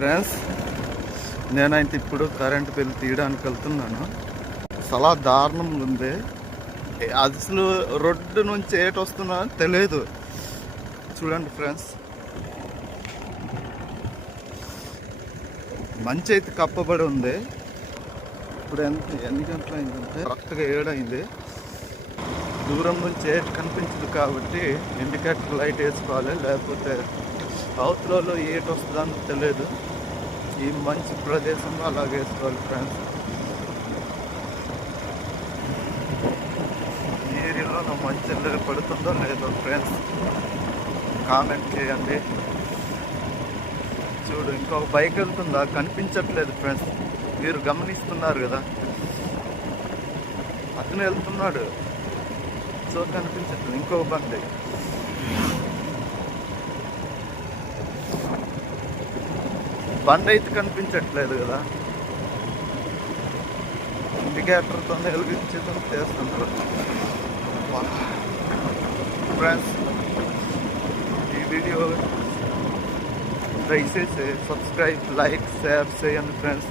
Friends, నేనైతే ఇప్పుడు current bill తీయడానికి వెళ్తున్నాను. చాలా దారుణంగా ఉంది. అసలు రోడ్డు నుంచి ఏటి వస్తున్నా తెలియదు. చూడండి ఫ్రెండ్స్, మంచి అయితే కప్పబడి ఉంది. ఇప్పుడు ఎన్ని గంటలు అయిందంటే కరెక్ట్గా 7 అయింది. దూరం నుంచి ఏటి కనిపించదు కాబట్టి ఇండికేటర్ లైట్ వేసుకోవాలి, లేకపోతే అవతలలో ఏటి వస్తుందని తెలియదు. ఈ మంచి ప్రదేశంలో అలాగే వేసుకోవాలి ఫ్రెండ్స్. ఈ ఏరియాలో నా మంచి పడుతుందో లేదో ఫ్రెండ్స్ కామెంట్ చేయండి. చూడు, ఇంకొక బైక్ వెళ్తుందా కనిపించట్లేదు ఫ్రెండ్స్. మీరు గమనిస్తున్నారు కదా, అతను వెళ్తున్నాడు, సో కనిపించట్లేదు. ఇంకొక బండి అయితే కనిపించట్లేదు కదా. ఇండికేటర్తో వెలిగించేతో చేస్తున్నారు ఫ్రెండ్స్. ఈ వీడియో దయచేసి సబ్స్క్రైబ్, లైక్, షేర్ చేయండి ఫ్రెండ్స్.